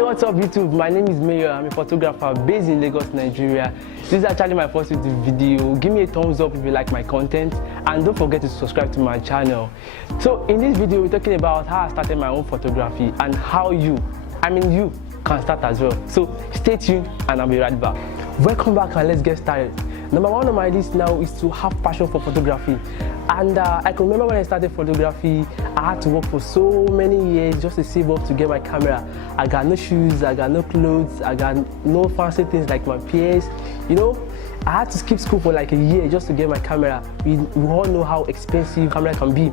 Hi, what's up YouTube? My name is Mayor. I'm a photographer based in Lagos, Nigeria. This is actually my first YouTube video. Give me a thumbs up if you like my content and don't forget to subscribe to my channel. So in this video, we're talking about how I started my own photography and how you can start as well. So stay tuned and I'll be right back. Welcome back and let's get started. Number one on my list now is to have passion for photography. And I can remember when I started photography, I had to work for so many years just to save up to get my camera. I got no shoes, I got no clothes, I got no fancy things like my peers. You know, I had to skip school for like a year just to get my camera. We all know how expensive camera can be.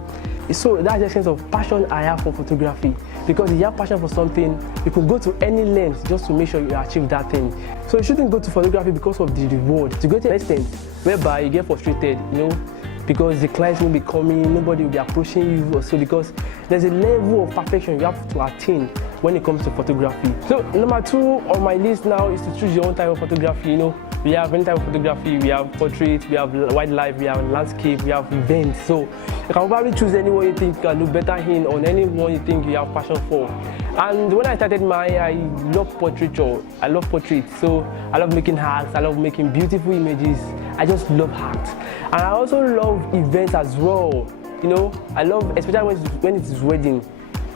So that's the sense of passion I have for photography. Because if you have passion for something, you could go to any length just to make sure you achieve that thing. So you shouldn't go to photography because of the reward. To go to an extent whereby you get frustrated, you know, because the clients will be coming, nobody will be approaching you also, because there's a level of perfection you have to attain when it comes to photography. So number two on my list now is to choose your own type of photography. You know, we have any type of photography, we have portrait, we have wildlife, we have landscape, we have events. So you can probably choose anyone you think can do better in, on anyone you think you have passion for. And when I started I love portraiture. I love portraits. So I love making art, I love making beautiful images. I just love art. And I also love events as well. You know, I love, especially when it is wedding.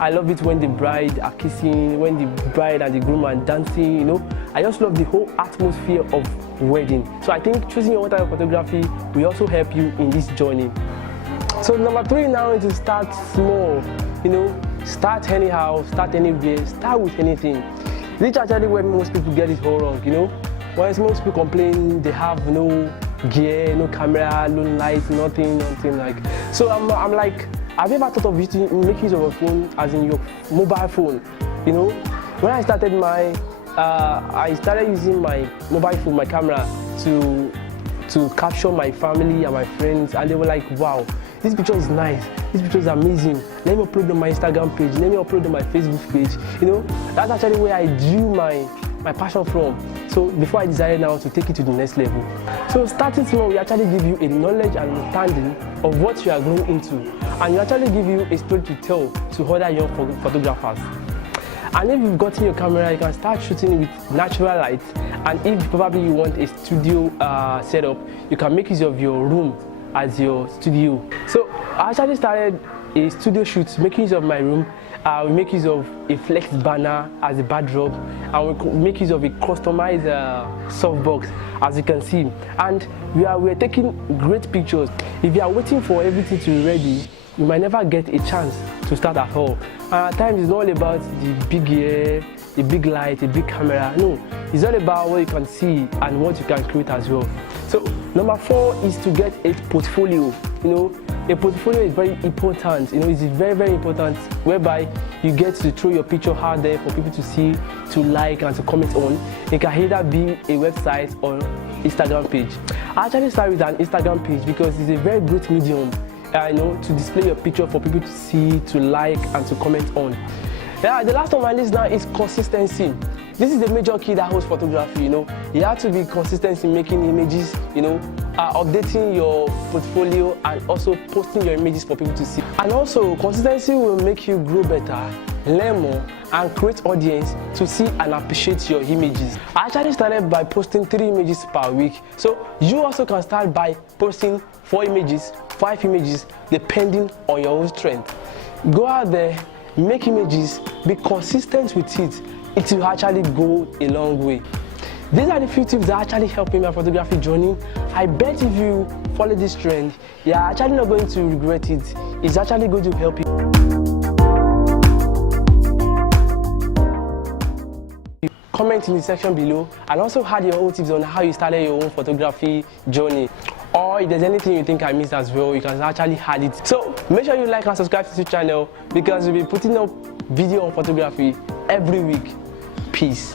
I love it when the bride are kissing, when the bride and the groom are dancing, you know. I just love the whole atmosphere of wedding. So I think choosing your own type of photography will also help you in this journey. So number three now is to start small, you know. Start anyhow, start anywhere, start with anything. This is actually where most people get it all wrong, you know. When most people complain they have no gear, no camera, no light, nothing like. So I'm like, have you ever thought of making use of a phone, as in your mobile phone? You know, when I started I started using my mobile phone, my camera, to capture my family and my friends, and they were like, wow, this picture is nice, this picture is amazing, let me upload on my Instagram page, let me upload on my Facebook page. You know, that's actually where I drew my passion from. So before I decided now to take it to the next level. So starting small will actually give you a knowledge and understanding of what you are going into, and it actually give you a story to tell to other young photographers. And if you've gotten your camera, you can start shooting with natural light. And if probably you want a studio setup, you can make use of your room as your studio. So I actually started a studio shoot, making use of my room. We make use of a flex banner as a backdrop, and we make use of a customized softbox, as you can see. And we're taking great pictures. If you are waiting for everything to be ready, you might never get a chance to start at all. And at times it's not all about the big gear, the big light, the big camera. No, it's all about what you can see and what you can create as well. So number four is to get a portfolio. You know, a portfolio is very important. You know, it's very, very important, whereby you get to throw your picture out there for people to see, to like, and to comment on. It can either be a website or Instagram page. I actually started with an Instagram page because it's a very great medium, you know, to display your picture for people to see, to like, and to comment on. Yeah, the last on my list now is consistency. This is the major key that holds photography. You know, you have to be consistent in making images, you know, updating your portfolio, and also posting your images for people to see. And also, consistency will make you grow better, learn more, and create audience to see and appreciate your images. I actually started by posting 3 images per week. So you also can start by posting 4 images, 5 images, depending on your own strength. Go out there, make images, be consistent with it. It will actually go a long way. These are the few tips that actually help me in my photography journey. I bet if you follow this trend, you're actually not going to regret it. It's actually going to help you. Comment in the section below, and also add your own tips on how you started your own photography journey. Or if there's anything you think I missed as well, you can actually add it. So make sure you like and subscribe to this channel, because we'll be putting up video on photography every week. Peace.